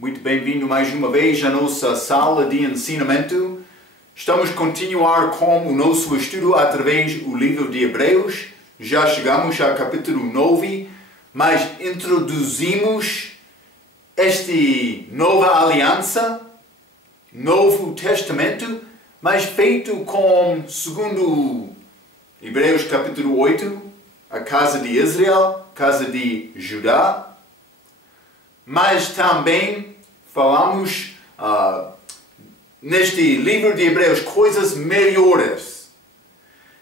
Muito bem-vindo mais uma vez à nossa sala de ensinamento. Estamos a continuar com o nosso estudo através do livro de Hebreus. Já chegamos ao capítulo 9, mas introduzimos esta nova aliança, Novo Testamento, mas feito com, segundo Hebreus capítulo 8, a casa de Israel, casa de Judá. Mas também falamos neste livro de Hebreus coisas melhores.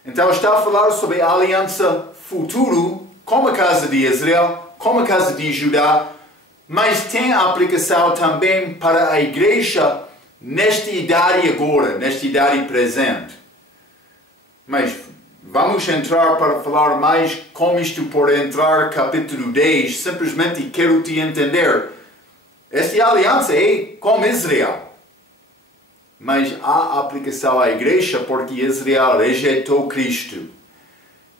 Então está a falar sobre a aliança futuro com a casa de Israel, com a casa de Judá, mas tem aplicação também para a igreja nesta idade agora, nesta idade presente. Mas vamos entrar para falar mais como isto pode entrar capítulo 10. Simplesmente quero te entender. Esta aliança é com Israel. Mas há aplicação à igreja porque Israel rejeitou Cristo.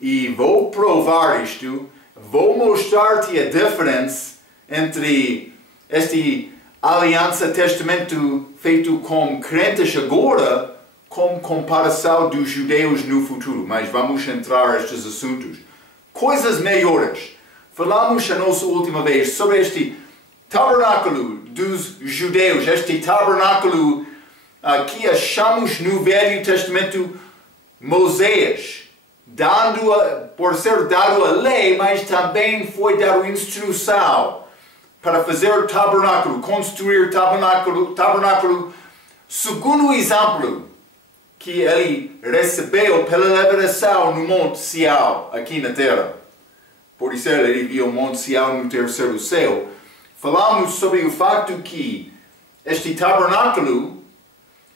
E vou provar isto. Vou mostrar-te a diferença entre esta aliança testamento feito com crentes agora com comparação dos judeus no futuro. Mas vamos entrar nestes assuntos. Coisas melhores. Falamos a nossa última vez sobre este tabernáculo dos judeus, este tabernáculo que achamos no Velho Testamento Moisés, por ser dado a lei, mas também foi dado instrução para fazer tabernáculo, construir tabernáculo segundo o exemplo que ele recebeu pela revelação no Monte Sião, aqui na terra. Por isso ele viu o Monte Sião no terceiro céu. Falamos sobre o facto que este tabernáculo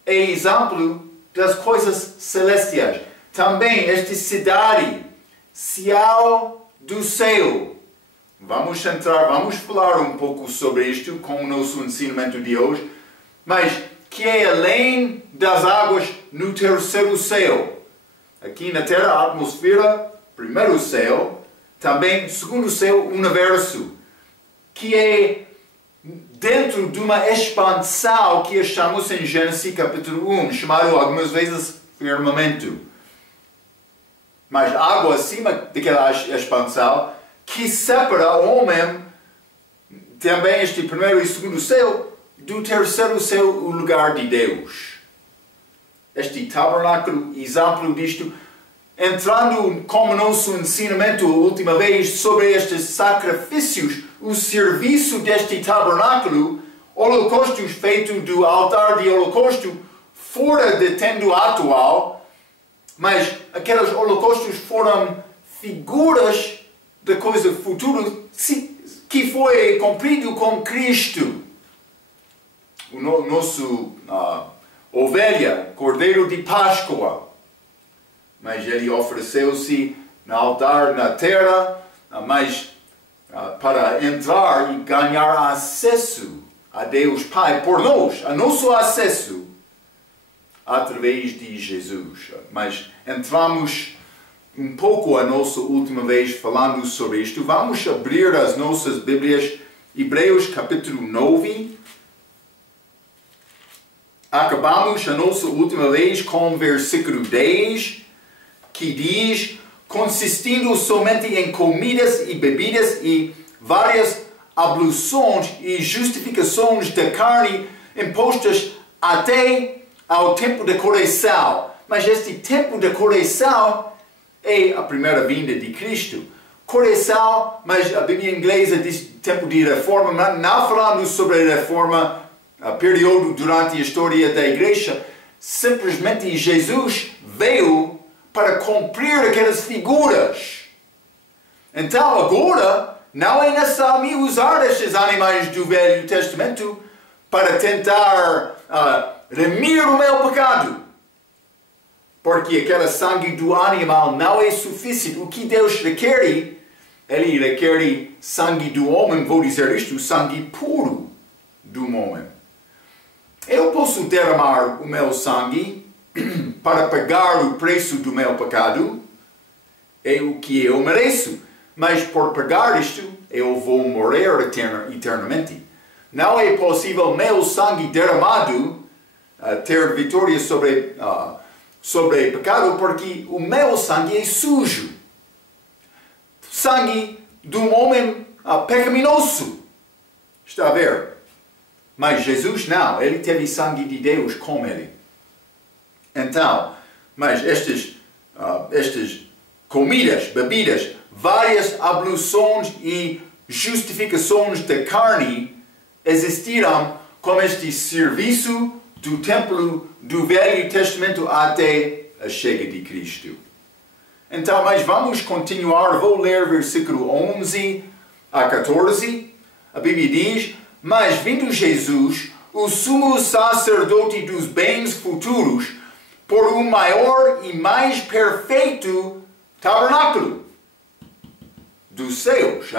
é exemplo das coisas celestiais. Também esta cidade, Sião do céu. Vamos falar um pouco sobre isto com o nosso ensinamento de hoje. Mas que é além das águas no terceiro céu. Aqui na terra, a atmosfera, primeiro céu, também segundo céu, universo. Que é dentro de uma expansão que achamos em Gênesis capítulo 1, chamado algumas vezes firmamento. Mas água acima daquela expansão que separa o homem, também este primeiro e segundo céu, do terceiro céu, o lugar de Deus. Este tabernáculo, exemplo disto, entrando como nosso ensinamento a última vez sobre estes sacrifícios, o serviço deste tabernáculo, holocaustos feitos do altar de holocausto, fora da tenda atual, mas aqueles holocaustos foram figuras da coisa futura que foi cumprido com Cristo. O nosso ovelha, cordeiro de Páscoa. Mas ele ofereceu-se no altar na terra, mas para entrar e ganhar acesso a Deus Pai por nós, a nosso acesso através de Jesus. Mas entramos um pouco a nossa última vez falando sobre isto. Vamos abrir as nossas Bíblias, Hebreus capítulo 9. Acabamos a nossa última vez com o versículo 10, que diz: consistindo somente em comidas e bebidas e várias abluções e justificações da carne impostas até ao tempo da correção. Mas este tempo da correção é a primeira vinda de Cristo. Correção, mas a Bíblia inglesa diz tempo de reforma, não falando sobre a reforma, período durante a história da igreja. Simplesmente Jesus veio para cumprir aquelas figuras. Então agora não é necessário usar estes animais do Velho Testamento para tentar remir o meu pecado. Porque aquele sangue do animal não é suficiente. O que Deus requer, Ele requer sangue do homem, vou dizer isto, sangue puro do homem. Eu posso derramar o meu sangue para pagar o preço do meu pecado, é o que eu mereço. Mas por pagar isto, eu vou morrer eternamente. não é possível meu sangue derramado ter vitória sobre o pecado, porque o meu sangue é sujo. Sangue de um homem pecaminoso. Está a ver? Mas Jesus não, ele teve sangue de Deus com ele. Então, mas estas comidas, bebidas, várias abluções e justificações da carne existiram como este serviço do templo do Velho Testamento até a chegada de Cristo. Então, mas vamos continuar, vou ler versículo 11 a 14. A Bíblia diz: mas vindo Jesus, o sumo sacerdote dos bens futuros, por um maior e mais perfeito tabernáculo dos céus,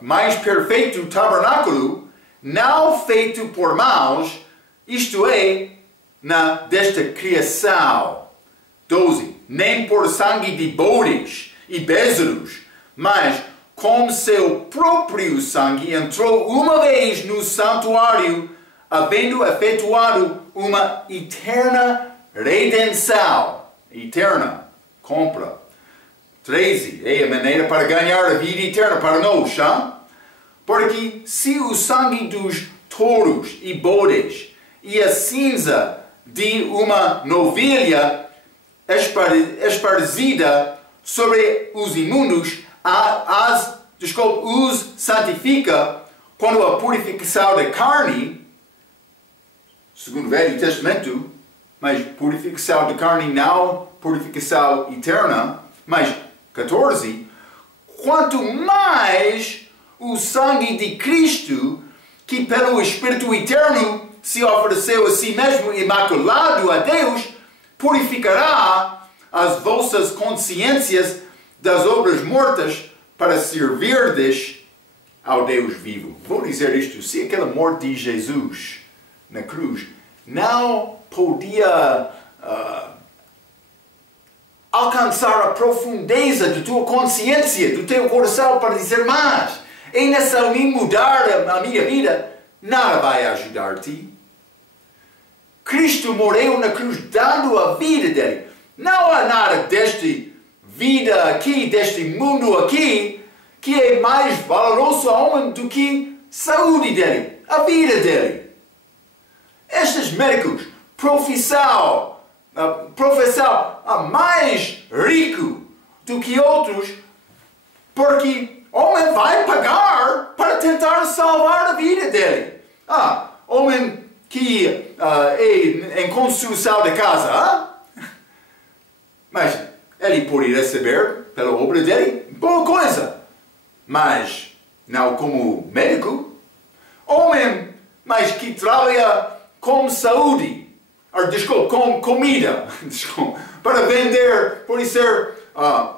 mais perfeito tabernáculo, não feito por mãos, isto é, desta criação. 12. Nem por sangue de bodes e bezerros, mas com seu próprio sangue entrou uma vez no santuário, havendo efetuado uma eterna redenção. Eterna. Compra. 13. É a maneira para ganhar a vida eterna para nós, Porque se o sangue dos touros e bodes e a cinza de uma novilha esparzida sobre os imundos os santifica quando a purificação da carne, segundo o Velho Testamento, mas purificação da carne não purificação eterna, mas 14, quanto mais o sangue de Cristo, que pelo Espírito Eterno se ofereceu a si mesmo imaculado a Deus, purificará as vossas consciências das obras mortas para servirdes ao Deus vivo. Vou dizer isto, se aquela morte de Jesus na cruz não podia alcançar a profundeza da tua consciência, do teu coração para dizer, mas é necessário mudar a minha vida, nada vai ajudar-te. Cristo morreu na cruz dando a vida dele. Não há nada desta vida aqui, deste mundo aqui, que é mais valoroso ao homem do que a saúde dele, a vida dele. Estes médicos professam mais rico do que outros, porque o homem vai pagar para tentar salvar a vida dele. Homem que é em construção de casa, mas ele pode receber pela obra dele boa coisa, mas não como médico. Homem, mas que trabalha com saúde, com comida, para vender, pode ser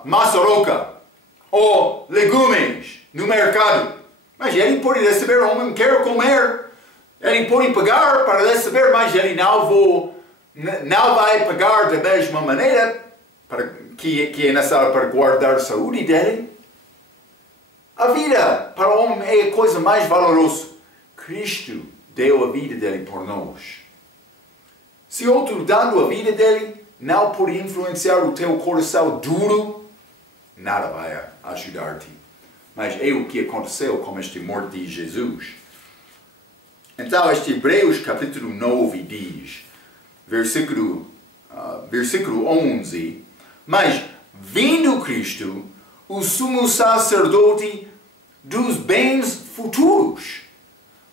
maçaroca ou legumes no mercado. Mas ele pode receber, o homem quer comer, ele pode pagar para receber, mas ele não vai pagar da mesma maneira que é necessário para guardar a saúde dele. A vida para o homem é a coisa mais valorosa. Cristo deu a vida dele por nós. Se outro dando a vida dele não pode influenciar o teu coração duro, nada vai ajudar-te. Mas é o que aconteceu com esta morte de Jesus. Então, este Hebreus capítulo 9 diz, versículo 11, mas vindo Cristo, o sumo sacerdote dos bens futuros.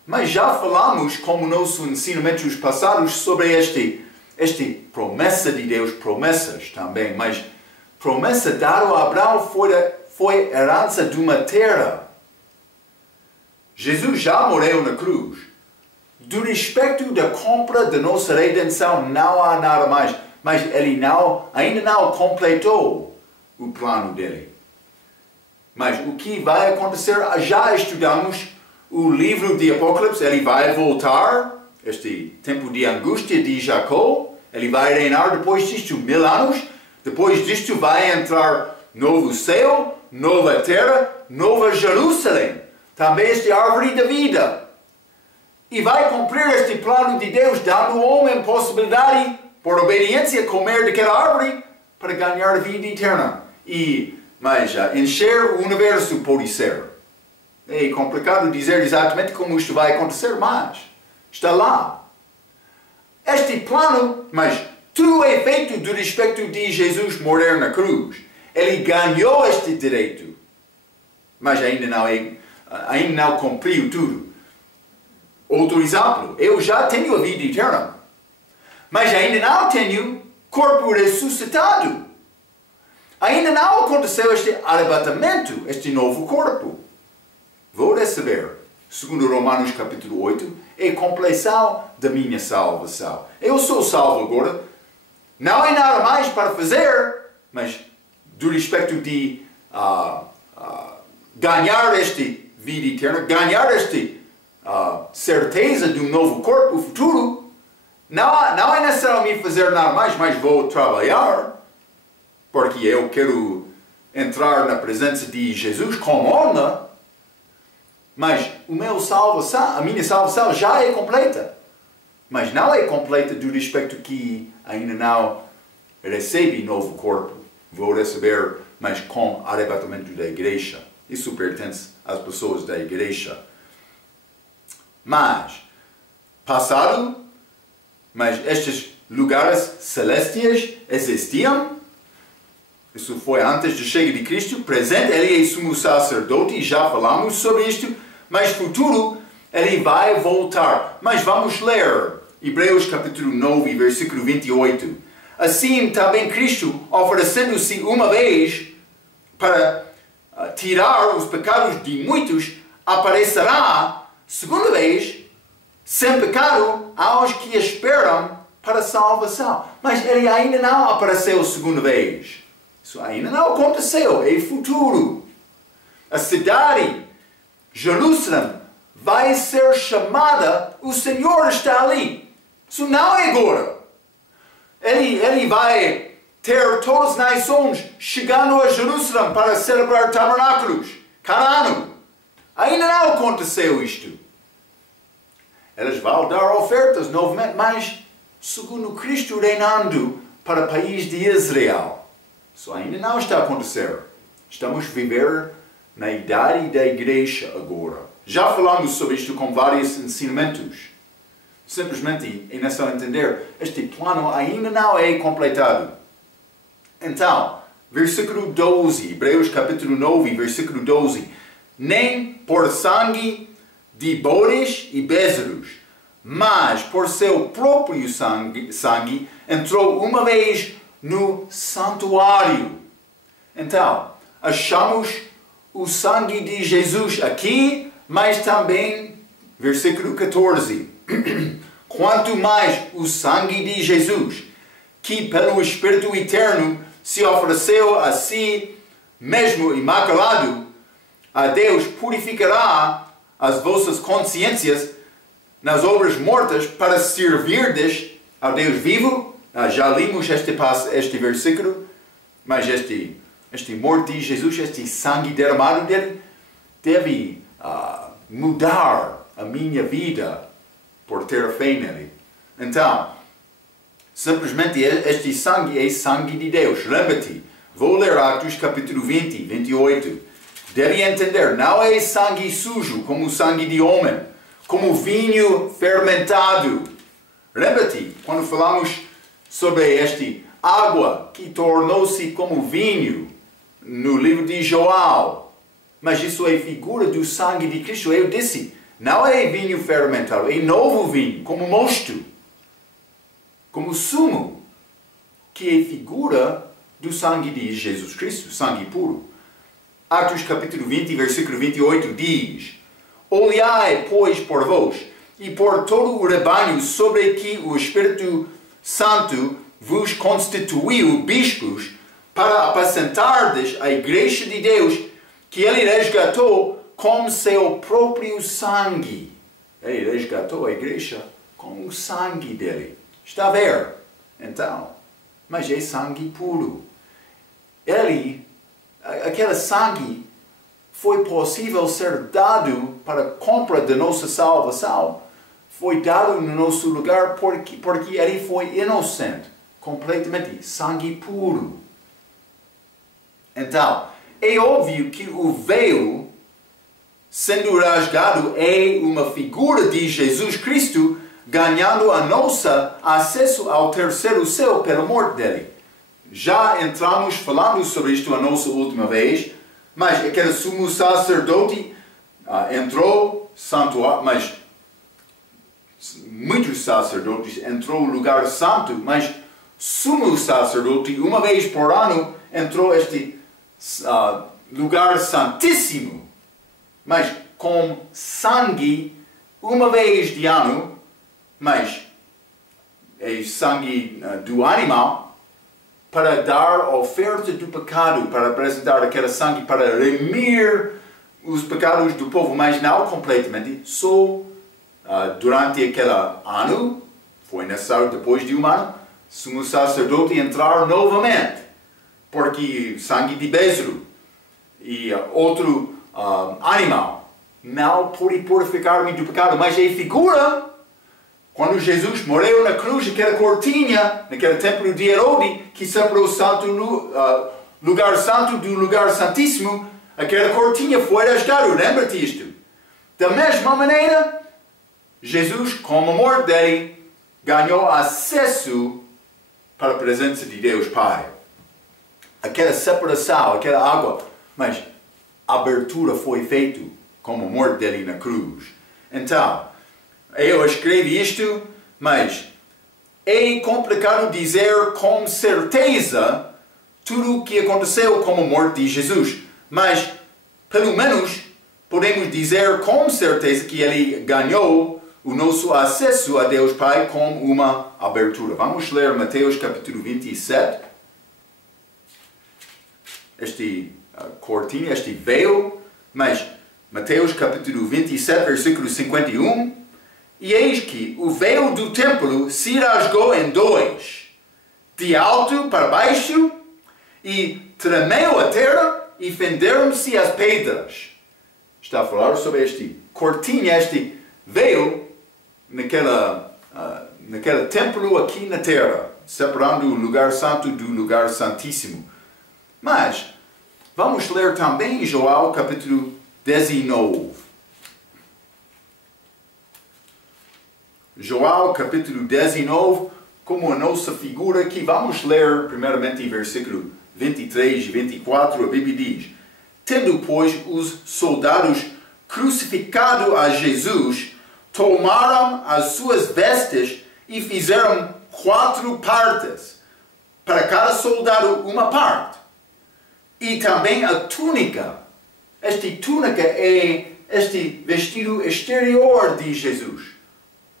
Mas já falamos, como nosso ensinamentos passados, sobre esta promessa de Deus, promessas também, mas promessa dada a Abraão foi herança de uma terra. Jesus já morreu na cruz. Do respeito da compra da nossa redenção não há nada mais, mas ele ainda não completou o plano dele. Mas o que vai acontecer, já estudamos o livro de Apocalipse, ele vai voltar, este tempo de angústia de Jacó, ele vai reinar depois disto 1000 anos, depois disto vai entrar novo céu, nova terra, nova Jerusalém. também esta árvore da vida. E vai cumprir este plano de Deus, dando ao homem possibilidade, por obediência, comer daquela árvore para ganhar a vida eterna. Mas encher o universo pode ser. É complicado dizer exatamente como isto vai acontecer, mas está lá. Este plano, mas tudo é feito do respeito de Jesus morrer na cruz. Ele ganhou este direito, mas ainda não cumpriu tudo. Outro exemplo, eu já tenho a vida eterna, mas ainda não tenho corpo ressuscitado. Ainda não aconteceu este arrebatamento, este novo corpo. Vou receber, segundo Romanos capítulo 8, é a compleição da minha salvação. Eu sou salvo agora, não há nada mais para fazer, mas do respeito de ganhar esta vida eterna, ganhar esta certeza de um novo corpo futuro, não é necessário fazer nada mais, mas vou trabalhar, porque eu quero entrar na presença de Jesus com honra, mas a minha salvação já é completa. Mas não é completa do respeito que ainda não recebe novo corpo. Vou receber, mas com arrebatamento da igreja. Isso pertence às pessoas da igreja. Mas, passado, mas estes lugares celestes existiam. Isso foi antes da chegada de Cristo. Presente, ele é sumo sacerdote, e já falamos sobre isto. Mas futuro, ele vai voltar. Mas vamos ler Hebreus capítulo 9, versículo 28. Assim também Cristo, oferecendo-se uma vez para tirar os pecados de muitos, aparecerá segunda vez, sem pecado, aos que esperam para a salvação. Mas ele ainda não apareceu segunda vez. Isso ainda não aconteceu, é futuro. A cidade, Jerusalém, vai ser chamada, o Senhor está ali. Isso não é agora. Ele vai ter todas as nações chegando a Jerusalém para celebrar tabernáculos, cada ano. Ainda não aconteceu isto. Eles vão dar ofertas novamente, mas segundo Cristo reinando para o país de Israel. Isso ainda não está a acontecer. Estamos a viver na idade da igreja agora. Já falamos sobre isto com vários ensinamentos. Simplesmente é necessário entender, este plano ainda não é completado. Então, versículo 12, Hebreus capítulo 9, versículo 12. Nem por sangue de bodes e bezerros, mas por seu próprio sangue entrou uma vez no santuário. Então, achamos o sangue de Jesus aqui, mas também, versículo 14. Quanto mais o sangue de Jesus, que pelo Espírito Eterno se ofereceu a si mesmo imaculado, a Deus purificará as vossas consciências nas obras mortas para servirdes ao Deus vivo. Já limos este versículo, mas este morte de Jesus, este sangue derramado dele, deve mudar a minha vida por ter fé nele. Então, simplesmente este sangue é sangue de Deus. Lembra-te, vou ler Atos capítulo 20, 28. Deve entender, não é sangue sujo como sangue de homem, como vinho fermentado. Lembra-te, quando falamos sobre esta água que tornou-se como vinho no livro de João. Mas isso é figura do sangue de Cristo. Eu disse, não é vinho fermentado, é novo vinho, como mosto, como sumo, que é figura do sangue de Jesus Cristo, sangue puro. Atos capítulo 20, versículo 28 diz: Olhai, pois, por vós e por todo o rebanho sobre que o Espírito Santo vos constituiu bispos para apacentardes a igreja de Deus, que ele resgatou com seu próprio sangue. Ele resgatou a igreja com o sangue dele. Está a ver? Então, mas é sangue puro. Aquele sangue foi possível ser dado para a compra da nossa salvação, foi dado no nosso lugar porque ele foi inocente, completamente, sangue puro. Então, é óbvio que o véu, sendo rasgado, é uma figura de Jesus Cristo, ganhando a nossa acesso ao terceiro céu pela morte dele. Já entramos falando sobre isto a nossa última vez, mas aquele sumo sacerdote entrou santuário, mas muitos sacerdotes entrou no lugar santo, mas sumo sacerdote, uma vez por ano, entrou este lugar santíssimo, mas com sangue, uma vez de ano, mas é sangue do animal, para dar oferta do pecado, para apresentar aquele sangue para remir os pecados do povo, mas não completamente, só durante aquele ano, foi necessário depois de um ano, sumo sacerdote entrar novamente, porque sangue de bezerro e outro animal não pode purificar-me do pecado, mas é figura. Quando Jesus morreu na cruz, aquela cortina, naquele templo de Herodes, que separou o lugar santo do lugar santíssimo, aquela cortina foi rasgada, lembra-te isto? Da mesma maneira, Jesus, com a morte dele, ganhou acesso para a presença de Deus Pai. Aquela separação, aquela água, mas a abertura foi feita com a morte dele na cruz. Então, eu escrevi isto, mas é complicado dizer com certeza tudo o que aconteceu com a morte de Jesus. Mas, pelo menos, podemos dizer com certeza que ele ganhou o nosso acesso a Deus Pai com uma abertura. Vamos ler Mateus capítulo 27. Este cortina, este véu, mas Mateus capítulo 27, versículo 51. E eis que o véu do templo se rasgou em dois, de alto para baixo, e tremeu a terra, e fenderam-se as pedras. Está a falar sobre este cortina, este véu, naquele templo aqui na terra, separando o lugar santo do lugar santíssimo. Mas, vamos ler também João capítulo 19. João capítulo 19, como a nossa figura aqui, vamos ler primeiramente em versículo 23 e 24, a Bíblia diz: tendo, pois, os soldados crucificado a Jesus, tomaram as suas vestes e fizeram 4 partes, para cada soldado uma parte. E também a túnica. Esta túnica é este vestido exterior de Jesus.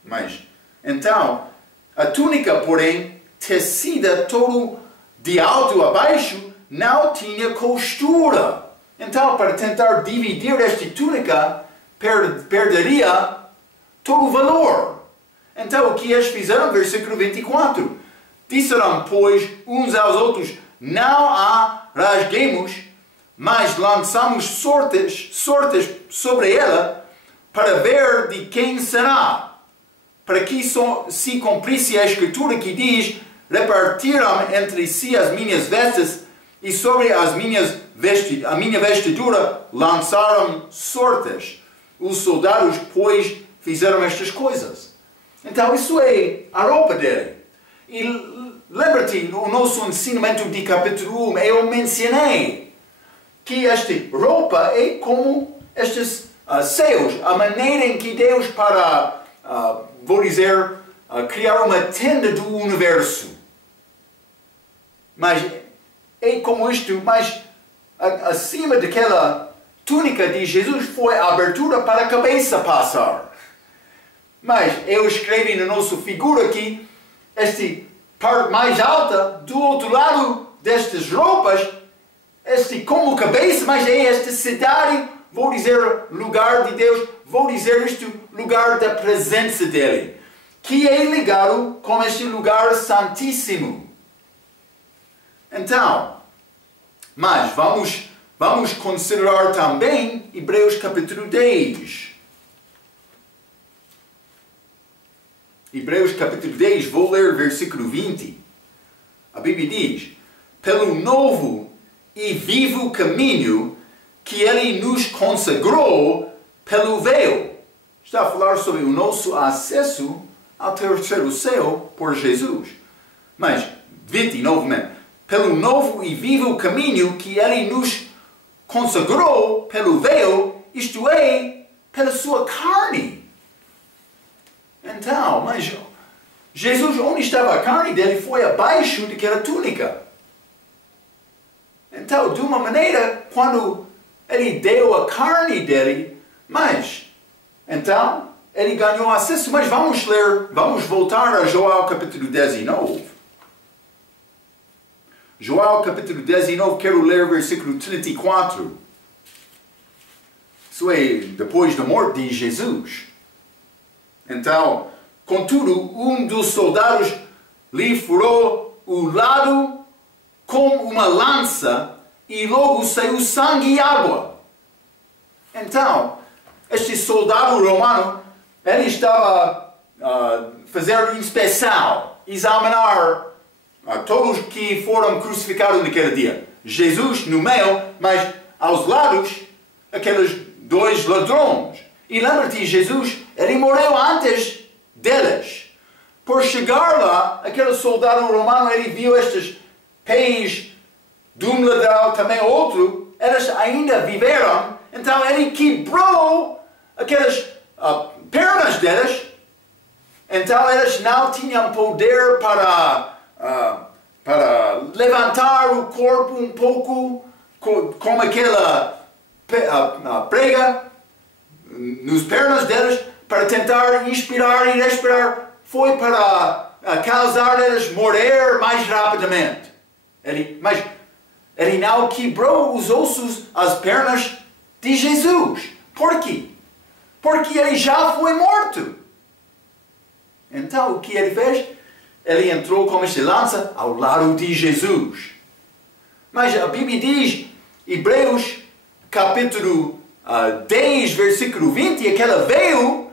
Mas, então, a túnica, porém, tecida todo de alto a baixo, não tinha costura. Então, para tentar dividir esta túnica, perderia todo o valor. Então, o que eles fizeram? Versículo 24. Disseram, pois, uns aos outros: não a rasguemos, mas lançamos sortes sobre ela, para ver de quem será. Para que se cumprisse a escritura que diz: repartiram entre si as minhas vestes, e sobre a minha vestidura lançaram sortes. Os soldados, pois, fizeram estas coisas. Então, isso é a roupa dele. E lembra-te, no nosso ensinamento de capítulo 1, eu mencionei que esta roupa é como estes céus, a maneira em que Deus vou dizer, criar uma tenda do universo. Mas é como isto, mas acima daquela túnica de Jesus foi a abertura para a cabeça passar. Mas eu escrevi na nossa figura aqui, esta parte mais alta, do outro lado destas roupas, este como cabeça, mas é esta cidade, vou dizer lugar de Deus, vou dizer isto, lugar da presença dele, que é ligado com este lugar santíssimo. Então, mas vamos vamos considerar também Hebreus capítulo 10. Hebreus capítulo 10, vou ler versículo 20. A Bíblia diz: pelo novo e vivo caminho que Ele nos consagrou pelo véu. Está a falar sobre o nosso acesso ao terceiro céu por Jesus. Mas, 20 novamente. Pelo novo e vivo caminho que Ele nos consagrou pelo véu, isto é, pela sua carne. Então, mas Jesus, onde estava a carne dele, foi abaixo daquela túnica. Então, de uma maneira, quando ele deu a carne dele, mas, então, ele ganhou acesso. Mas vamos ler, vamos voltar a Joel capítulo 19. Joel capítulo 19, quero ler versículo 34. Isso é depois da morte de Jesus. Então, contudo, um dos soldados lhe furou o lado com uma lança e logo saiu sangue e água. Então, este soldado romano, ele estava a fazer inspeção, examinar todos que foram crucificados naquele dia. Jesus no meio, mas aos lados, aqueles dois ladrões. E lembra-te, Jesus, ele morreu antes deles. Por chegar lá, aquele soldado romano, ele viu estes pés de um ladrão, também outro, eles ainda viveram, então ele quebrou aquelas pernas deles, então eles não tinham poder para levantar o corpo um pouco com aquela prega nos pernas deles para tentar inspirar e respirar. Foi para causar eles morrer mais rapidamente. Mas ele não quebrou os ossos, as pernas de Jesus. Por quê? Porque ele já foi morto. Então o que ele fez? Ele entrou com esta lança ao lado de Jesus. Mas a Bíblia diz, Hebreus capítulo 10, versículo 20, aquela veio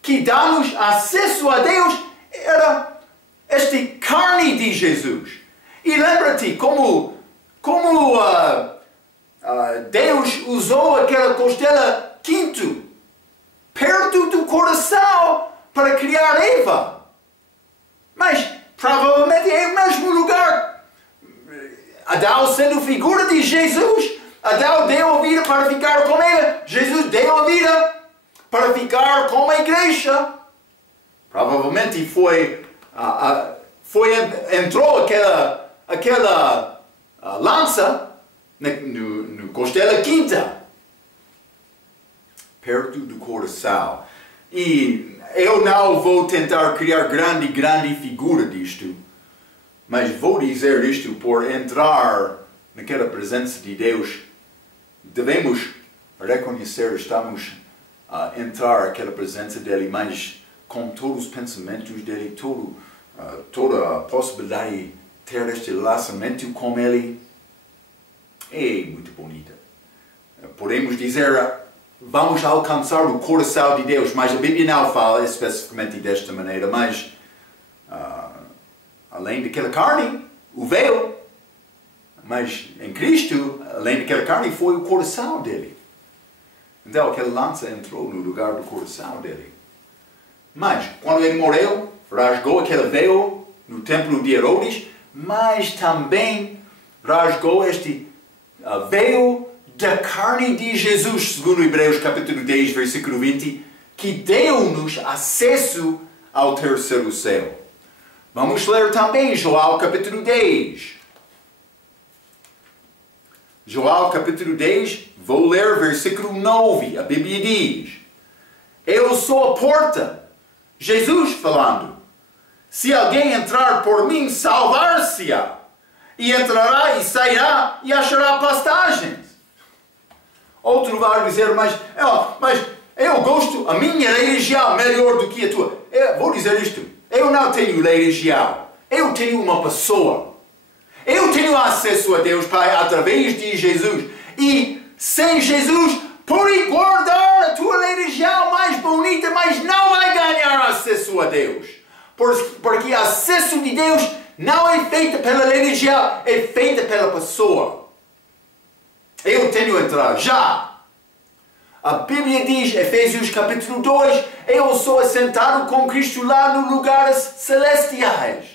que dá-nos acesso a Deus, era esta carne de Jesus. E lembra-te como Deus usou aquela costela quinto, perto do coração, para criar Eva. Mas provavelmente é o mesmo lugar. Adão sendo figura de Jesus, Adão deu a vida para ficar com Eva. Jesus deu a vida para ficar com a igreja. Provavelmente entrou aquela lança no costela quinta, perto do coração. E eu não vou tentar criar grande figura disto, mas vou dizer isto: por entrar naquela presença de Deus, devemos reconhecer, estamos a entrar naquela presença dele, mas com todos os pensamentos dele, toda a possibilidade de ter este relacionamento com ele, é muito bonita. Podemos dizer, vamos alcançar o coração de Deus, mas a Bíblia não fala especificamente desta maneira, mas além daquela carne, o véu, mas em Cristo, além daquela carne, foi o coração dele. Então aquela lança entrou no lugar do coração dele. Mas quando ele morreu, rasgou aquele véu no templo de Herodes, mas também rasgou este véu da carne de Jesus, segundo Hebreus capítulo 10, versículo 20, que deu-nos acesso ao terceiro céu. Vamos ler também Joel capítulo 10. Joel capítulo 10, vou ler versículo 9. A Bíblia diz: eu sou a porta. Jesus falando: se alguém entrar por mim, salvar-se-á, e entrará e sairá e achará pastagens. Outro vai dizer, mas eu gosto, a minha religião é melhor do que a tua. Vou dizer isto: eu não tenho religião, eu tenho uma pessoa. Eu tenho acesso a Deus Pai através de Jesus. E sem Jesus, por guardar a tua religião mais bonita, mas não vai ganhar acesso a Deus. Porque acesso de Deus não é feito pela religião, é feito pela pessoa. Eu tenho que entrar já. A Bíblia diz, Efésios capítulo 2, eu sou assentado com Cristo lá nos lugares celestiais.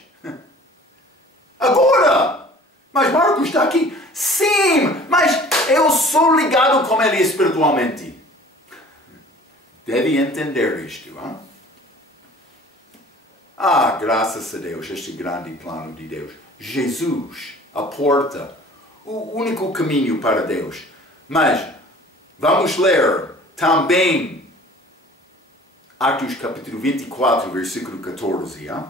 Agora! Mas Marcos está aqui. Sim, mas eu sou ligado com ele espiritualmente. Deve entender isto, hein? Graças a Deus, este grande plano de Deus. Jesus, a porta, o único caminho para Deus. Mas vamos ler também Atos capítulo 24, versículo 14. Hein?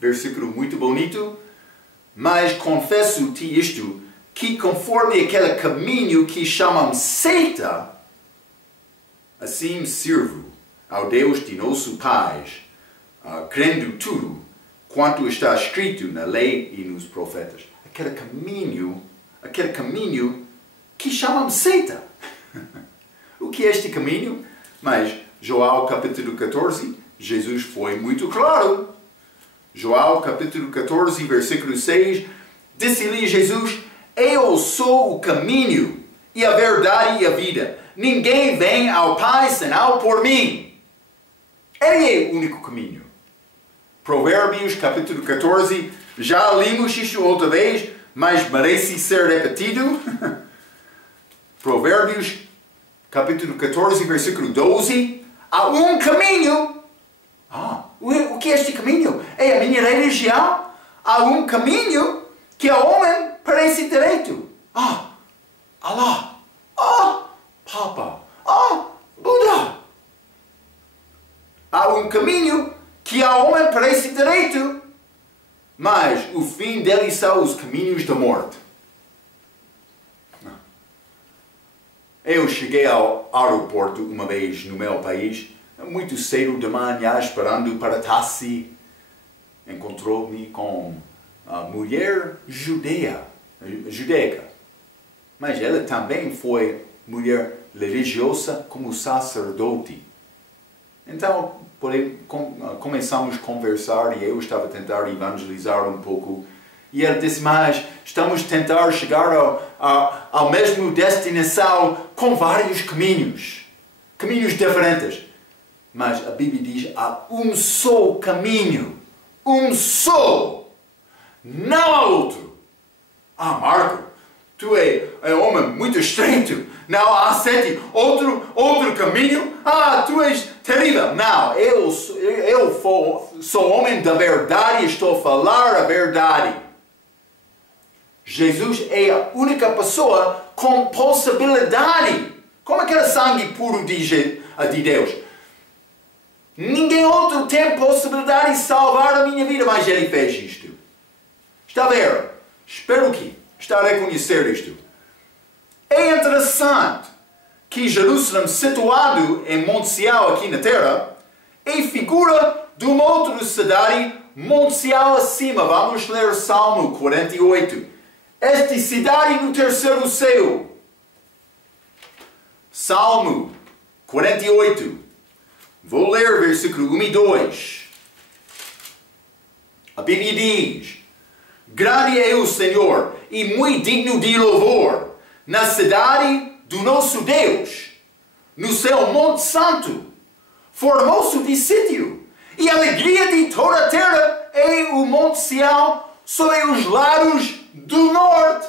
Versículo muito bonito. Mas confesso-te isto, que conforme aquele caminho que chamam seita, assim sirvo ao Deus de nosso Pai, crendo tudo quanto está escrito na lei e nos profetas. Aquele caminho que chamam seita. O que é este caminho? Mas João capítulo 14, Jesus foi muito claro. João capítulo 14, versículo 6, disse-lhe Jesus, eu sou o caminho e a verdade e a vida. Ninguém vem ao Pai senão por mim. Ele é o único caminho. Provérbios capítulo 14, já lemos isto outra vez, mas merece ser repetido. Provérbios capítulo 14, versículo 12, há um caminho. O que é este caminho? É a minha religião. Há um caminho que ao homem parece direito. Allah. Papa. Buda. Há um caminho que ao homem parece direito, mas o fim dele são os caminhos da morte. Eu cheguei ao aeroporto uma vez no meu país, muito cedo de manhã, esperando para táxi. Encontrou-me com a mulher judaica. Mas ela também foi mulher religiosa como sacerdote. Então, começamos a conversar e eu estava a tentar evangelizar um pouco. E ela disse, mas estamos a tentar chegar ao mesmo destinação com vários caminhos diferentes. Mas a Bíblia diz, há um só caminho. Um só. Não há outro. Marco, tu é homem muito estreito. Não há outro caminho. Tu és terrível. Não, eu sou homem da verdade e estou a falar a verdade. Jesus é a única pessoa com possibilidade. Como aquele sangue puro de Deus. Ninguém outro tem possibilidade de salvar a minha vida, mas ele fez isto. Está a ver? Espero que está a reconhecer isto. É interessante que Jerusalém, situado em Monte Sião aqui na terra, é figura de uma outra cidade, Monte Sião acima. Vamos ler Salmo 48. Esta cidade no terceiro céu. Salmo 48. Vou ler versículo 1 e 2. A Bíblia diz, grande é o Senhor e muito digno de louvor na cidade do nosso Deus, no seu monte santo, formoso de sítio, e a alegria de toda a terra é o monte Sião sobre os lados do norte.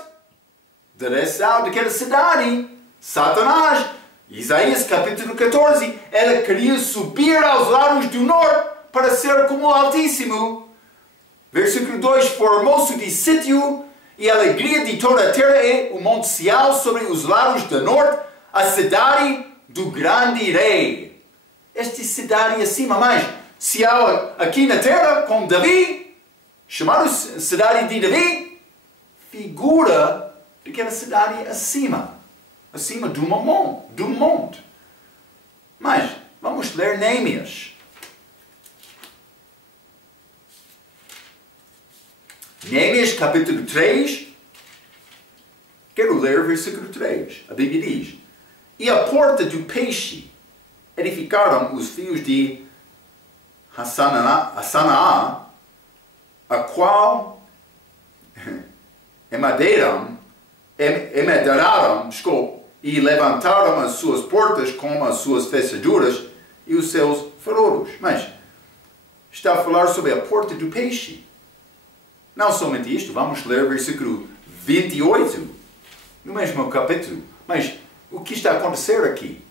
Direção daquela cidade, Satanás, Isaías capítulo 14, ela queria subir aos lados do norte para ser como o Altíssimo. Versículo 2, formoso de sítio e a alegria de toda a terra é o monte Sião sobre os lados do norte, a cidade do grande rei. Esta cidade acima, mas Sião aqui na terra com Davi, chamada cidade de Davi, figura daquela cidade acima de um monte. Mas vamos ler Neemias. Neemias capítulo 3, Quero ler o versículo 3. A Bíblia diz: E a porta do peixe edificaram os filhos de Hassanaá, a qual emedaram, e levantaram as suas portas com as suas fechaduras e os seus farolos. Mas está a falar sobre a porta do peixe. Não somente isto, vamos ler o versículo 28, no mesmo capítulo. Mas o que está a acontecer aqui?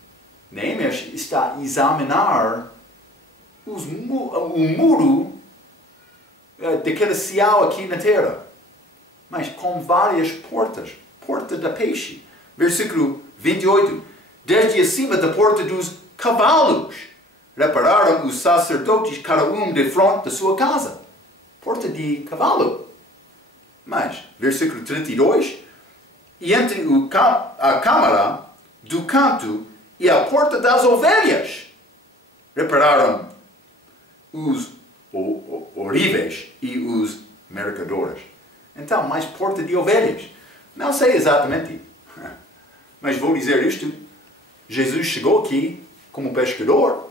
Neemias está a examinar o muro daquele céu aqui na terra, mas com várias portas. Porta da peixe. Versículo 28. Desde acima da porta dos cavalos, repararam os sacerdotes, cada um de frente da sua casa. Porta de cavalo. Mas, versículo 32. E entre a câmara do canto e a porta das ovelhas, repararam os ourives e os mercadores. Então, mais porta de ovelhas. Não sei exatamente, mas vou dizer isto. Jesus chegou aqui como pescador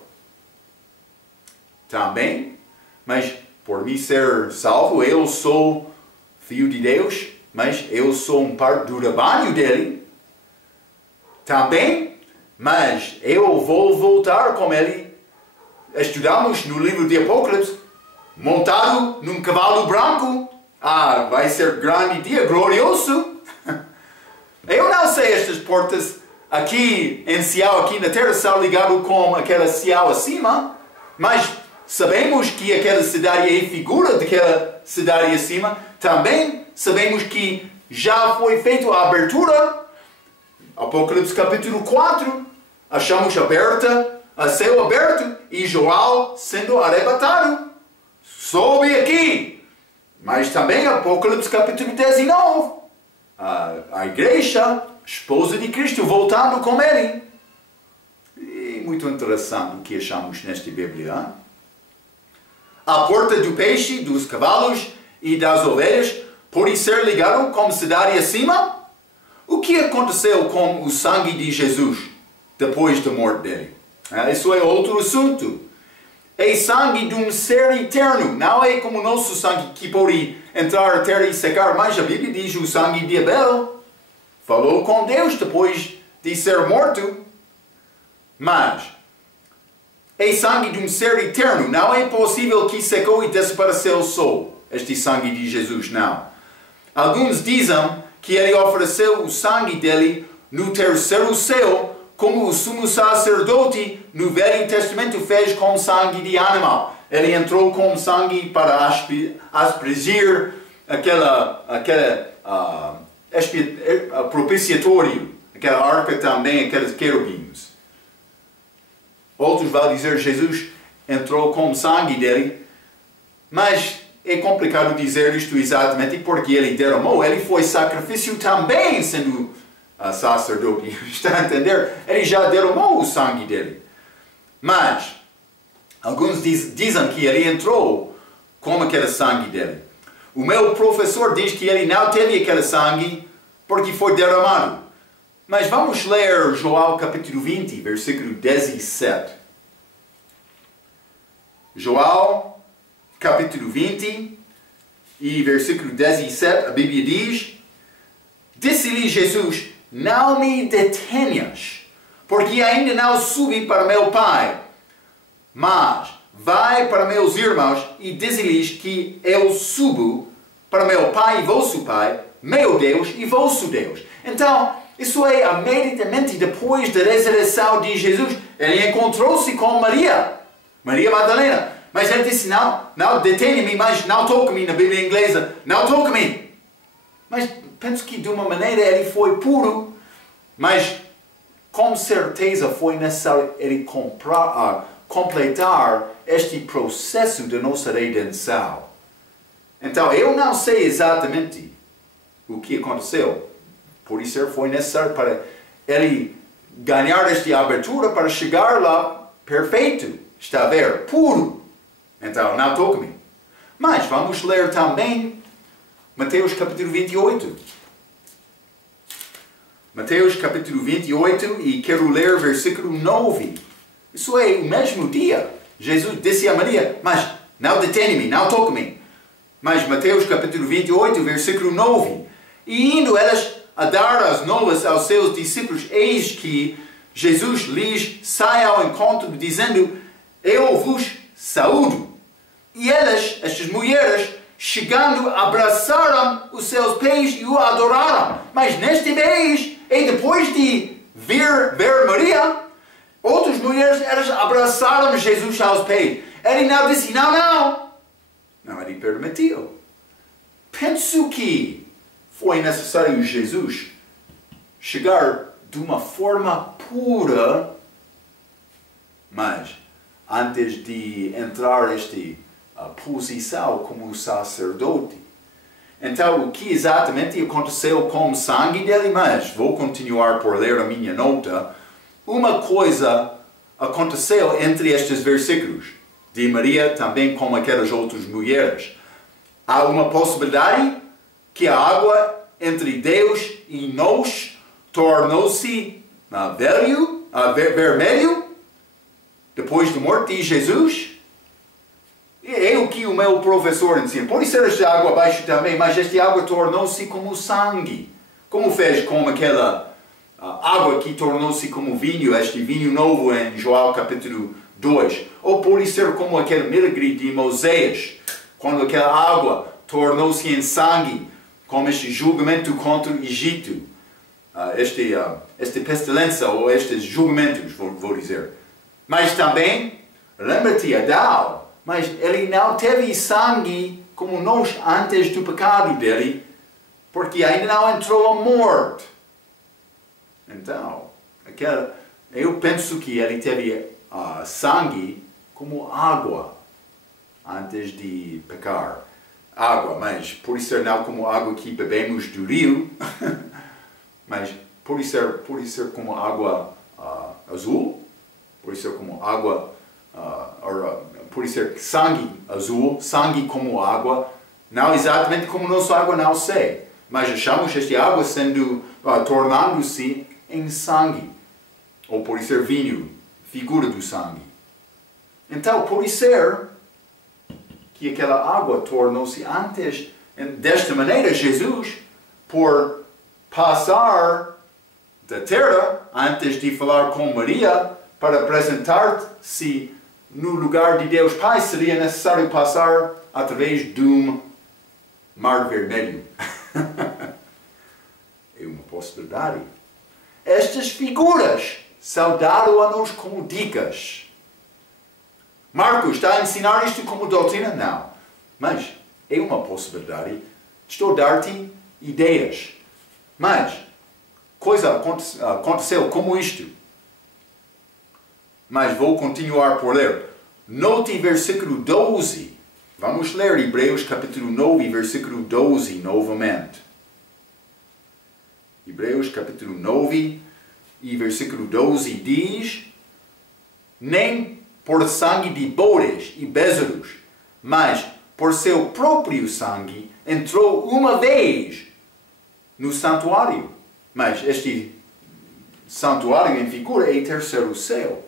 também, mas por mim ser salvo, eu sou filho de Deus, mas eu sou um parte do rebanho dele também, mas eu vou voltar com ele. Estudamos no livro de Apocalipse, montado num cavalo branco. Vai ser grande dia, glorioso. Eu não sei estas portas aqui em céu, aqui na terra, são ligadas com aquela céu acima, mas sabemos que aquela cidade é figura daquela cidade acima. Também sabemos que já foi feita a abertura. Apocalipse capítulo 4, achamos a céu aberto e João sendo arrebatado. Sobe aqui. Mas também Apocalipse capítulo 19. A igreja, esposa de Cristo, voltando com ele. E muito interessante o que achamos nesta Bíblia. A porta do peixe, dos cavalos e das ovelhas pode ser ligado com a cidade acima. O que aconteceu com o sangue de Jesus depois da morte dele? Isso é outro assunto. É sangue de um ser eterno. Não é como o nosso sangue que pode entrar na terra e secar. Mas a Bíblia diz o sangue de Abel falou com Deus depois de ser morto. Mas é sangue de um ser eterno. Não é possível que secou e desapareceu só. Este sangue de Jesus, não. Alguns dizem que ele ofereceu o sangue dele no terceiro céu, como o sumo sacerdote no Velho Testamento fez com sangue de animal. Ele entrou com sangue para aspergir propiciatório, aquela arca também, aqueles querubins. Outros vão dizer Jesus entrou com sangue dele, mas é complicado dizer isto exatamente porque ele derramou. Ele foi sacrifício também sendo sacerdote. Está a entender? Ele já derramou o sangue dele. Mas alguns dizem que ele entrou com aquele sangue dele. O meu professor diz que ele não teve aquele sangue porque foi derramado. Mas vamos ler João capítulo 20, versículo 17. João capítulo 20 e versículo 17, a Bíblia diz: Disse-lhe Jesus: Não me detenhas, porque ainda não subi para meu Pai, mas vai para meus irmãos e dize-lhes que eu subo para meu Pai e vosso Pai, meu Deus e vosso Deus. Então, isso é imediatamente depois da ressurreição de Jesus. Ele encontrou-se com Maria Madalena. Mas ele disse: não detenha-me, mas não toque-me. Na Bíblia inglesa, não toque-me. Mas penso que de uma maneira ele foi puro, mas com certeza foi necessário ele completar este processo da nossa redenção. Então eu não sei exatamente o que aconteceu. Por isso foi necessário para ele ganhar esta abertura para chegar lá perfeito, está a ver, puro. Então, não toque-me. Mas vamos ler também Mateus capítulo 28. Mateus capítulo 28 e quero ler versículo 9. Isso é o mesmo dia. Jesus disse a Maria, mas não detene-me, não toque-me. Mas Mateus capítulo 28, versículo 9. E indo elas a dar as novas aos seus discípulos, eis que Jesus lhes sai ao encontro, dizendo, eu vos saúdo. E elas, estas mulheres, chegando, abraçaram os seus pés e o adoraram. Mas neste vez, e depois de ver Maria, outras mulheres, elas abraçaram Jesus aos pés. Ele não disse, não. Não, ele permitiu. Penso que foi necessário Jesus chegar de uma forma pura, mas antes de entrar nesta posição como sacerdote. Então, o que exatamente aconteceu com o sangue dele? Mas vou continuar por ler a minha nota. Uma coisa aconteceu entre estes versículos, de Maria também com aquelas outras mulheres. Há uma possibilidade que a água entre Deus e nós tornou-se vermelho depois da morte de Jesus. É o que o meu professor ensina. Pode ser esta água abaixo também, mas esta água tornou-se como sangue. Como fez com aquela água que tornou-se como vinho, este vinho novo em João capítulo 2. Ou pode ser como aquele milagre de Moisés, quando aquela água tornou-se em sangue, como este julgamento contra o Egito. Esta pestilência, ou estes julgamentos, vou dizer. Mas também, lembra-te, Adão, mas ele não teve sangue como nós antes do pecado dele, porque ainda não entrou a morte. Então, eu penso que ele teve sangue como água antes de pecar. Água, mas pode ser não como água que bebemos do rio, mas pode ser como água azul, pode ser como água, pode ser sangue azul, sangue como água, não exatamente como nossa água, não sei, mas achamos esta água sendo, tornando-se em sangue, ou pode ser vinho, figura do sangue. Então pode ser que aquela água tornou-se antes, desta maneira Jesus, por passar da terra, antes de falar com Maria, para apresentar-se no lugar de Deus Pai, seria necessário passar através de um mar vermelho. É uma possibilidade. Estas figuras são dadas a nós como dicas. Marcos está a ensinar isto como doutrina? Não. Mas é uma possibilidade. Estou a dar-te ideias. Mas, coisa aconteceu como isto. Mas vou continuar por ler. Note versículo 12. Vamos ler Hebreus capítulo 9, versículo 12 novamente. Hebreus capítulo 9 e versículo 12 diz: nem por sangue de bodes e bezerros, mas por seu próprio sangue entrou uma vez no santuário. Mas este santuário em figura é o terceiro céu.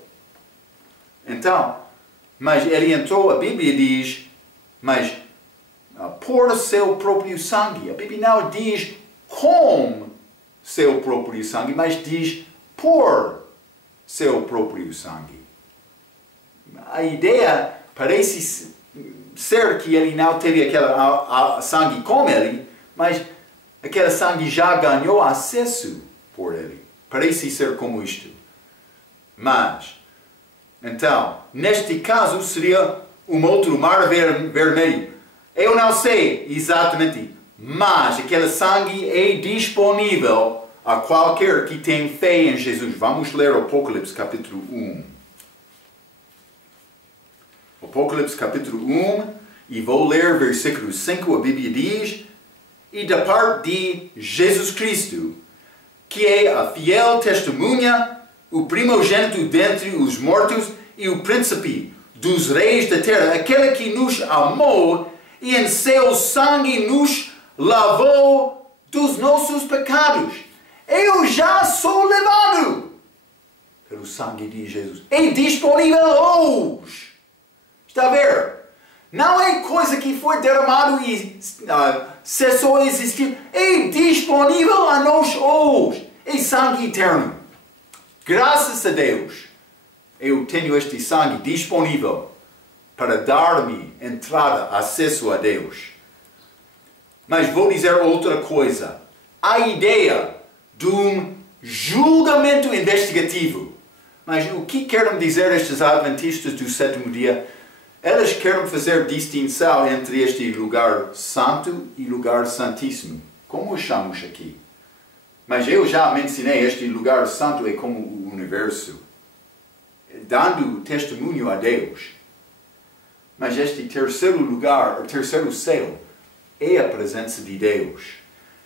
Então, mas ele entrou, a Bíblia diz, mas por seu próprio sangue. A Bíblia não diz com seu próprio sangue, mas diz por seu próprio sangue. A ideia parece ser que ele não teve aquele sangue com ele, mas aquele sangue já ganhou acesso por ele. Parece ser como isto. Mas, então, neste caso seria um outro mar vermelho. Eu não sei exatamente, mas aquele sangue é disponível a qualquer que tem fé em Jesus. Vamos ler Apocalipse capítulo 1. Apocalipse capítulo 1, e vou ler versículo 5, a Bíblia diz: e da parte de Jesus Cristo, que é a fiel testemunha, o primogênito dentre os mortos e o príncipe dos reis da terra, aquele que nos amou e em seu sangue nos lavou dos nossos pecados. Eu já sou levado pelo sangue de Jesus. É disponível hoje. Está a ver? Não é coisa que foi derramado e cessou a existir. É disponível a nós hoje. É sangue eterno. Graças a Deus, eu tenho este sangue disponível para dar-me entrada, acesso a Deus. Mas vou dizer outra coisa. A ideia de um julgamento investigativo. Mas o que querem dizer estes adventistas do sétimo dia? Eles querem fazer distinção entre este lugar santo e lugar santíssimo. Como chamamos aqui? Mas eu já mencionei, este lugar santo é como o universo, dando testemunho a Deus. Mas este terceiro lugar, o terceiro céu, é a presença de Deus.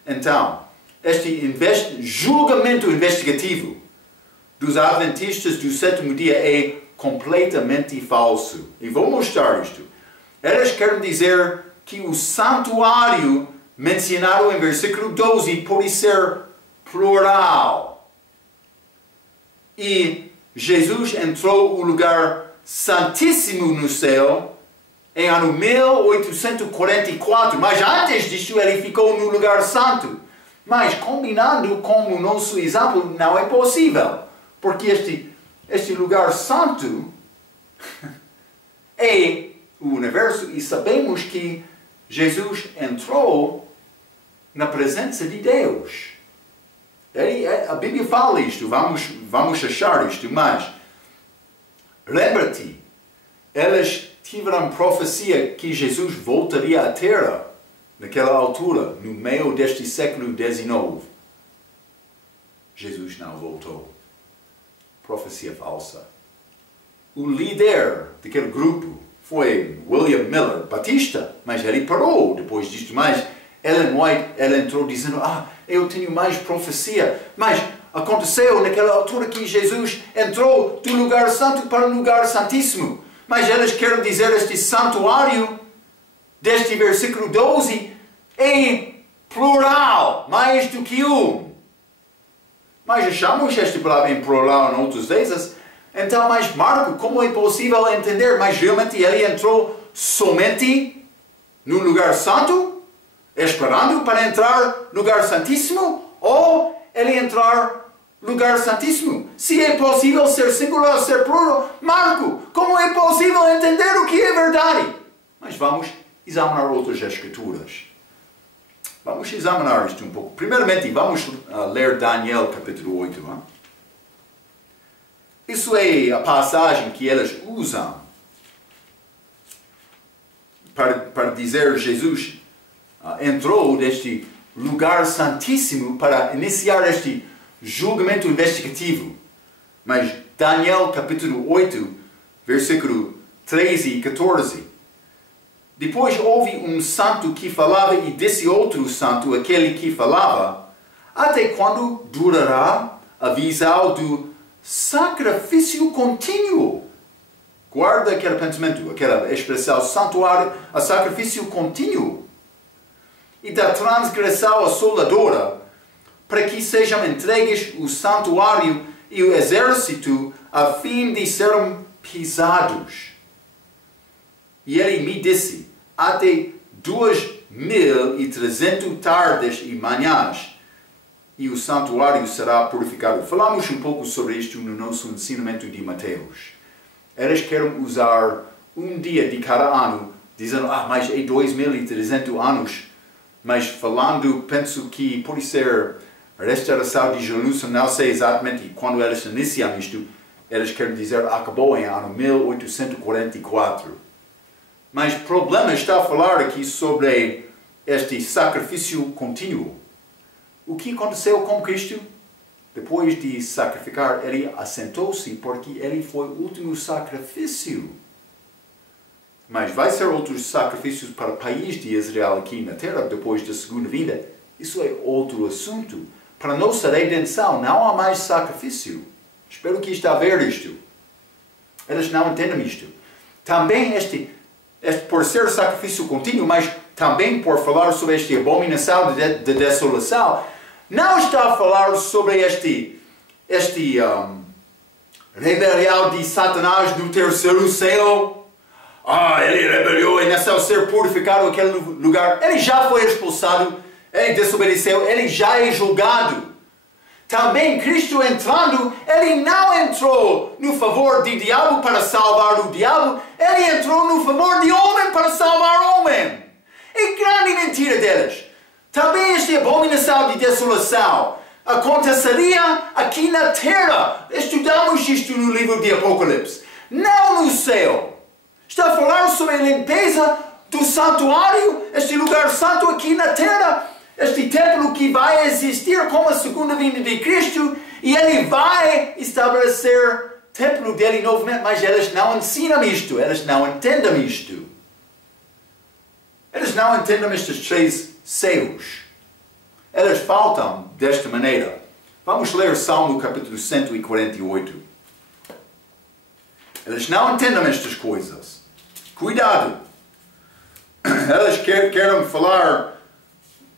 Então, este julgamento investigativo dos adventistas do sétimo dia é completamente falso. E vou mostrar isto. Eles querem dizer que o santuário mencionado em versículo 12 pode ser plural. E Jesus entrou no lugar santíssimo no céu em ano 1844. Mas antes disto ele ficou no lugar santo. Mas combinando com o nosso exemplo não é possível. Porque este lugar santo é o universo e sabemos que Jesus entrou na presença de Deus. A Bíblia fala isto, vamos achar isto, mas lembra-te, eles tiveram profecia que Jesus voltaria à Terra naquela altura, no meio deste século XIX. Jesus não voltou. Profecia falsa. O líder daquele grupo foi William Miller, batista, mas ele parou depois disto. Mas Ellen White, ela entrou dizendo, eu tenho mais profecia. Mas aconteceu naquela altura que Jesus entrou do lugar santo para o lugar santíssimo. Mas eles querem dizer este santuário deste versículo 12 é plural, mais do que um. Mas achamos esta palavra em plural em outras vezes. Então, mas Marco, como é possível entender? Mas realmente ele entrou somente no lugar santo, esperando para entrar no lugar santíssimo? Ou ele entrar no lugar santíssimo? Se é possível ser singular, ser plural, Marco, como é possível entender o que é verdade? Mas vamos examinar outras escrituras. Vamos examinar isto um pouco. Primeiramente, vamos ler Daniel capítulo 8. Hein? Isso é a passagem que eles usam para dizer Jesus entrou deste lugar santíssimo para iniciar este julgamento investigativo. Mas Daniel capítulo 8, versículo 13 e 14. Depois houve um santo que falava e disse outro santo, aquele que falava, até quando durará a visão do sacrifício contínuo? Guarda aquele pensamento, aquela expressão santuário, a sacrifício contínuo. E da transgressão assoladora, para que sejam entregues o santuário e o exército, a fim de serem pisados. E ele me disse, até 2.300 tardes e manhãs, e o santuário será purificado. Falamos um pouco sobre isto no nosso ensinamento de Mateus. Eles querem usar um dia de cada ano, dizendo, mas é 2.300 anos. Mas falando, penso que pode ser a restauração de Jerusalém, não sei exatamente quando eles iniciam isto. Eles querem dizer, acabou em ano 1844. Mas o problema está a falar aqui sobre este sacrifício contínuo. O que aconteceu com Cristo? Depois de sacrificar, ele assentou-se porque ele foi o último sacrifício. Mas vai ser outros sacrifícios para o país de Israel aqui na terra depois da segunda vinda. Isso é outro assunto. Para nossa redenção não há mais sacrifício. Espero que está a ver isto. Eles não entendem isto. Também este por ser sacrifício contínuo, mas também por falar sobre esta abominação de desolação, não está a falar sobre rebelião de Satanás no terceiro céu. Ele rebeliou e nasceu ser purificado naquele lugar. Ele já foi expulsado, ele desobedeceu, ele já é julgado. Também Cristo entrando, ele não entrou no favor de diabo para salvar o diabo, ele entrou no favor de homem para salvar o homem. É grande mentira deles. Também esta abominação de desolação aconteceria aqui na terra. Estudamos isto no livro de Apocalipse. Não no céu. Está a falar sobre a limpeza do santuário, este lugar santo aqui na terra. Este templo que vai existir como a segunda vinda de Cristo. E ele vai estabelecer o templo dele novamente. Mas eles não ensinam isto. Eles não entendem isto. Eles não entendem estes 3 seus. Eles faltam desta maneira. Vamos ler Salmo capítulo 148. Eles não entendem estas coisas. Cuidado. Eles querem falar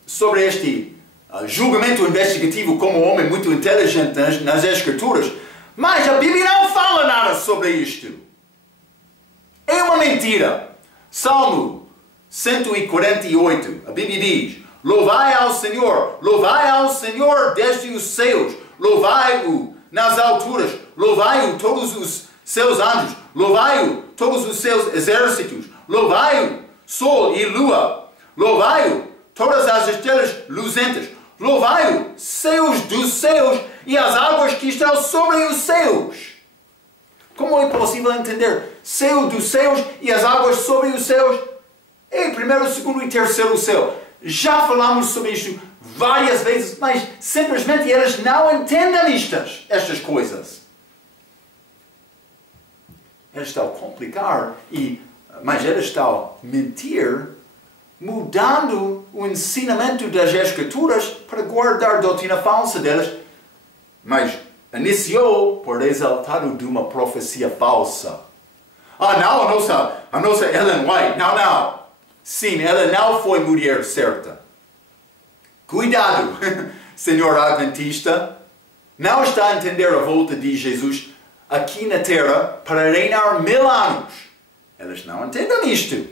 sobre este julgamento investigativo como um homem muito inteligente nas Escrituras. Mas a Bíblia não fala nada sobre isto. É uma mentira. Salmo 148. A Bíblia diz: louvai ao Senhor desde os céus, louvai-o nas alturas, louvai-o todos os seus anjos, louvai-o todos os seus exércitos, louvai-o sol e lua, louvai-o todas as estrelas luzentes, louvai-o céus dos céus e as águas que estão sobre os céus. Como é possível entender céu dos céus e as águas sobre os céus? É primeiro, segundo e terceiro céu. Já falamos sobre isto várias vezes, mas simplesmente eles não entendem estas coisas. Eles estão a complicar, mas eles estão a mentir, mudando o ensinamento das Escrituras para guardar a doutrina falsa deles. Mas iniciou por resultado de uma profecia falsa. Não, a nossa Ellen White, não. Sim, ela não foi mulher certa. Cuidado, Senhor Adventista. Não está a entender a volta de Jesus aqui na terra para reinar 1000 anos. Eles não entendem isto.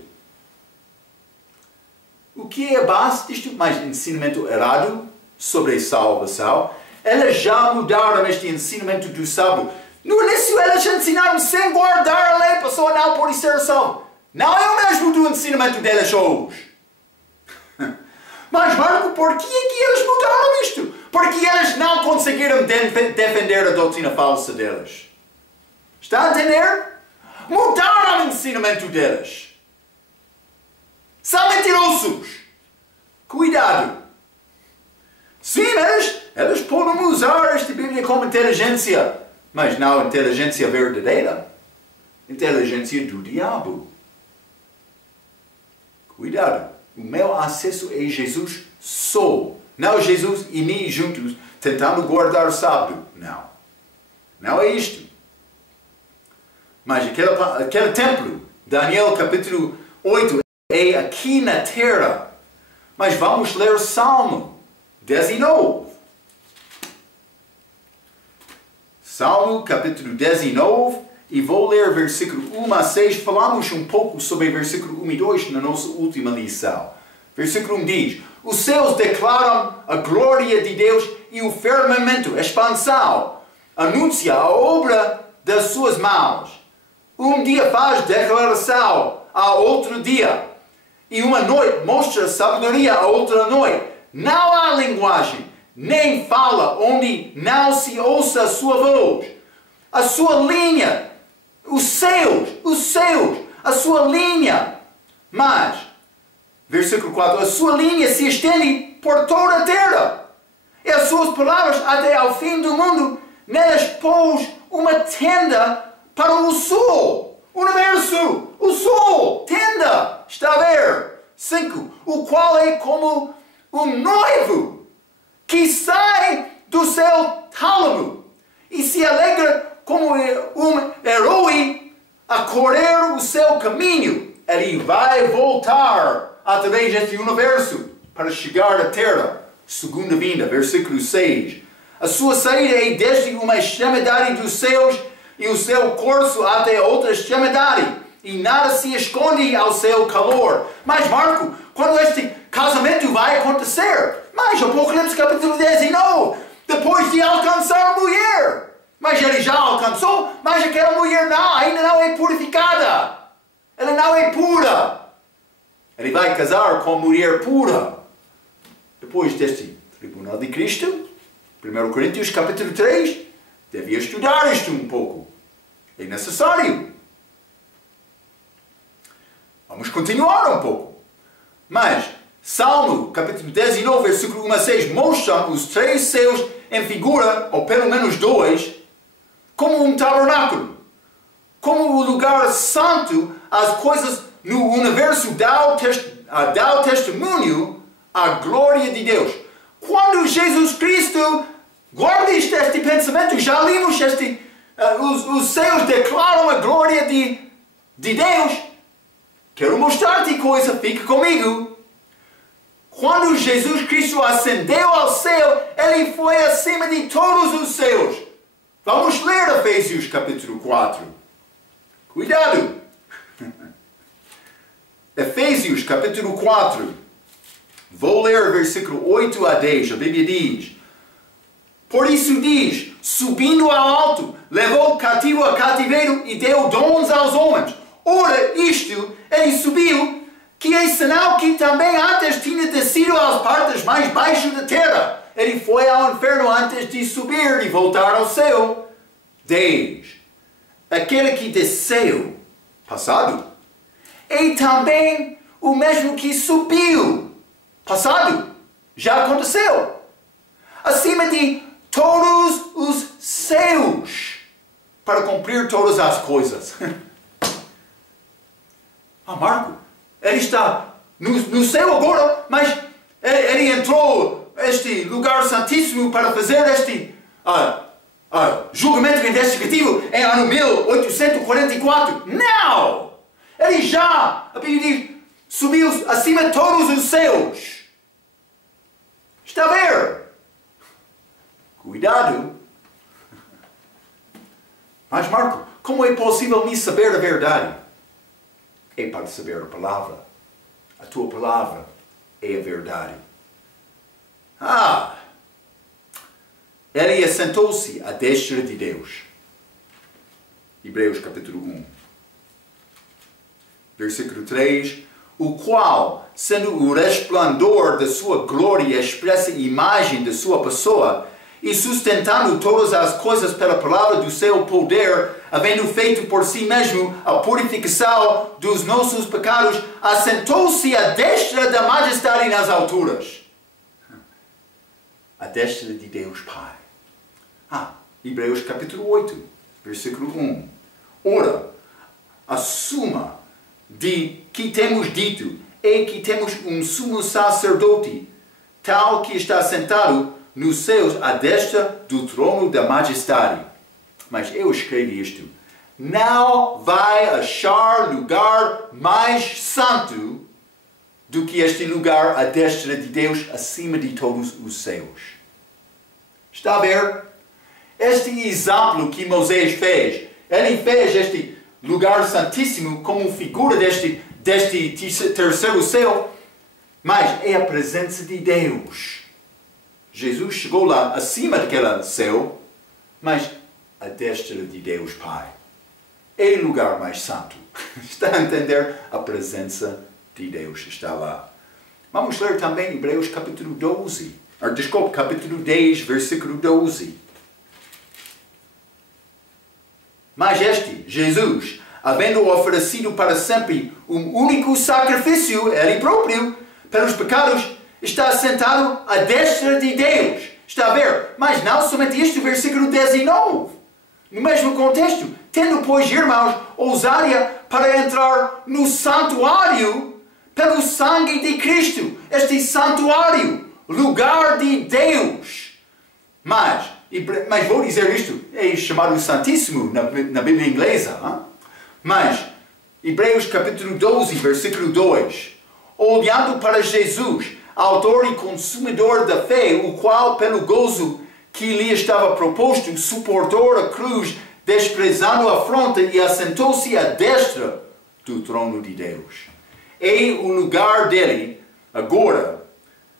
O que é a base disto? Mais ensinamento errado sobre a salvação. Eles já mudaram este ensinamento do sábado. No início eles ensinaram sem guardar a lei, a pessoa não pode ser salva. Não é o mesmo do ensinamento deles hoje. Mas, Marco, por que é que eles mudaram isto? Porque eles não conseguiram defender a doutrina falsa deles. Está a entender? Mudaram o ensinamento deles. São mentirosos. Cuidado. Sim, eles podem usar esta Bíblia como inteligência. Mas não inteligência verdadeira. Inteligência do diabo. Cuidado, o meu acesso é Jesus só. Não Jesus e mim juntos tentando guardar o sábado. Não é isto. Mas aquele templo, Daniel capítulo 8, é aqui na terra. Mas vamos ler Salmo 19. Salmo capítulo 19. E vou ler versículo 1 a 6. Falamos um pouco sobre versículo 1 e 2 na nossa última lição. Versículo 1 diz: os céus declaram a glória de Deus e o firmamento, a expansão, anuncia a obra das suas mãos. Um dia faz declaração a outro dia, e uma noite mostra sabedoria a outra noite. Não há linguagem, nem fala onde não se ouça a sua voz. A sua linha, os céus, a sua linha. Mas, versículo 4, a sua linha se estende por toda a terra. E as suas palavras até ao fim do mundo. Nelas pôs uma tenda para o sol. Universo, o sol, tenda. Está a ver? 5, o qual é como um noivo que sai do seu tálamo e se alegra como um herói a correr o seu caminho. Ele vai voltar através deste universo para chegar à terra segunda vinda, versículo 6. A sua saída é desde uma extremidade dos céus e o seu curso até outra extremidade, e nada se esconde ao seu calor. Mas Marco, quando este casamento vai acontecer? Mas Apocalipse capítulo 19, depois de alcançar a mulher. Mas ele já alcançou, mas aquela mulher ainda não é purificada. Ela não é pura. Ele vai casar com a mulher pura. Depois deste tribunal de Cristo, 1 Coríntios capítulo 3, devia estudar isto um pouco. É necessário. Vamos continuar um pouco. Mas, Salmo capítulo 19, versículo 1 a 6, mostra os 3 céus em figura, ou pelo menos 2, como um tabernáculo. Como o lugar santo, as coisas no universo dão testemunho à glória de Deus. Quando Jesus Cristo, guarda este pensamento, já lemos os céus declaram a glória de Deus. Quero mostrar-te coisa, fica comigo. Quando Jesus Cristo ascendeu ao céu, ele foi acima de todos os céus. Vamos ler Efésios capítulo 4. Cuidado! Efésios capítulo 4. Vou ler versículo 8 a 10. A Bíblia diz: por isso diz, subindo ao alto, levou cativo a cativeiro e deu dons aos homens. Ora, isto, ele subiu, que é sinal que também antes tinha descido às partes mais baixas da terra. Ele foi ao inferno antes de subir e voltar ao céu. 10. Aquele que desceu, passado, é também o mesmo que subiu, passado, já aconteceu, acima de todos os céus, para cumprir todas as coisas. Marco, ele está no céu agora, mas ele entrou neste lugar santíssimo para fazer este julgamento investigativo em ano 1844. Não! Ele já, a Bíblia diz, subiu acima de todos os céus. Está a ver? Cuidado. Mas Marco, como é possível me saber a verdade? É para saber a palavra. A tua palavra é a verdade. Ele assentou-se à destra de Deus. Hebreus capítulo 1. Versículo 3. O qual, sendo o resplandor da sua glória e a expressa imagem da sua pessoa, e sustentando todas as coisas pela palavra do seu poder, havendo feito por si mesmo a purificação dos nossos pecados, assentou-se à destra da majestade nas alturas. À destra de Deus Pai. Hebreus capítulo 8, versículo 1. Ora, a suma de que temos dito é que temos um sumo sacerdote, tal que está sentado nos céus à destra do trono da majestade. Mas eu escrevi isto: não vai achar lugar mais santo do que este lugar à destra de Deus, acima de todos os céus. Está a ver? Este exemplo que Moisés fez, ele fez este lugar santíssimo como figura deste terceiro céu, mas é a presença de Deus. Jesus chegou lá acima daquele céu, mas à destra de Deus Pai. É o lugar mais santo. Está a entender? A presença de Deus está lá. Vamos ler também Hebreus capítulo 12. Capítulo 10, versículo 12. Mas este, Jesus, havendo oferecido para sempre um único sacrifício, ele próprio, pelos pecados, está sentado à destra de Deus. Está a ver? Mas não somente isto, versículo 19. No mesmo contexto, tendo, pois, irmãos, ousadia para entrar no santuário pelo sangue de Cristo. Este santuário, lugar de Deus. Mas vou dizer isto, é chamado Santíssimo na Bíblia inglesa. Mas, Hebreus capítulo 12, versículo 2. Olhando para Jesus, autor e consumidor da fé, o qual, pelo gozo que lhe estava proposto, suportou a cruz, desprezando a afronta e assentou-se à destra do trono de Deus. É o lugar dele, agora,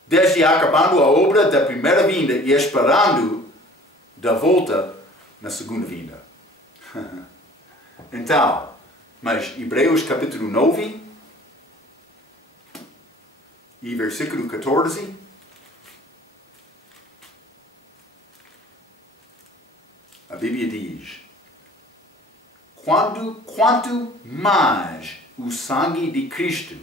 desde acabando a obra da primeira vinda e esperando da volta na segunda vinda. Então, mas Hebreus capítulo 9 e versículo 14, a Bíblia diz: quanto mais o sangue de Cristo,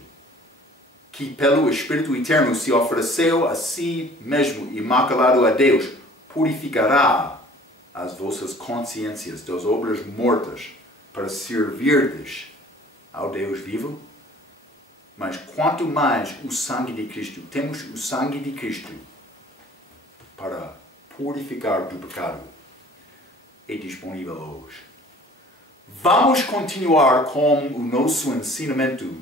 que pelo Espírito Eterno se ofereceu a si mesmo imaculado a Deus, purificará as vossas consciências das obras mortas para servirdes ao Deus vivo. Mas quanto mais o sangue de Cristo, temos o sangue de Cristo para purificar do pecado, é disponível hoje. Vamos continuar com o nosso ensinamento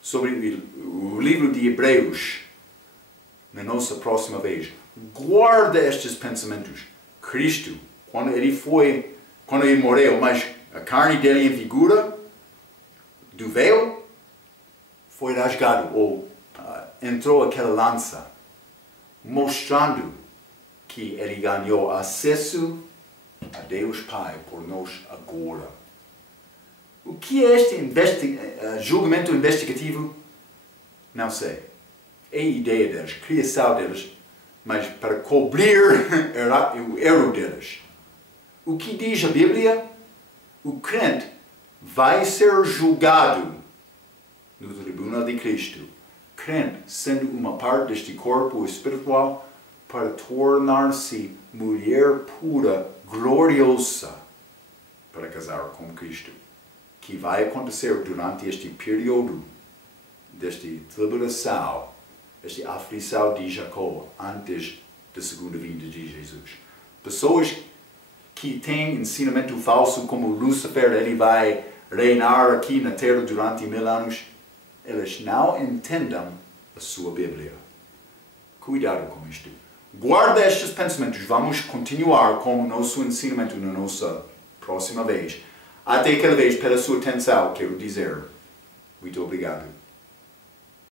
sobre o livro de Hebreus na nossa próxima vez. Guarda estes pensamentos. Cristo, quando ele morreu, mas a carne dele em figura do véu foi rasgado, ou entrou aquela lança, mostrando que ele ganhou acesso a Deus Pai por nós agora. O que é este julgamento investigativo? Não sei. É a ideia deles, a criação deles, mas para cobrir o erro deles. O que diz a Bíblia? O crente vai ser julgado no tribunal de Cristo. Crente, sendo uma parte deste corpo espiritual, para tornar-se mulher pura, gloriosa, para casar com Cristo. Que vai acontecer durante este período, desta tribulação, esta aflição de Jacó, antes da segunda vinda de Jesus. Pessoas que têm ensinamento falso, como Lúcifer, ele vai reinar aqui na terra durante 1000 anos, eles não entendem a sua Bíblia. Cuidado com isto. Guarda estes pensamentos. Vamos continuar com o nosso ensinamento na nossa próxima vez. Até aquela vez, pela sua atenção, quero dizer muito obrigado.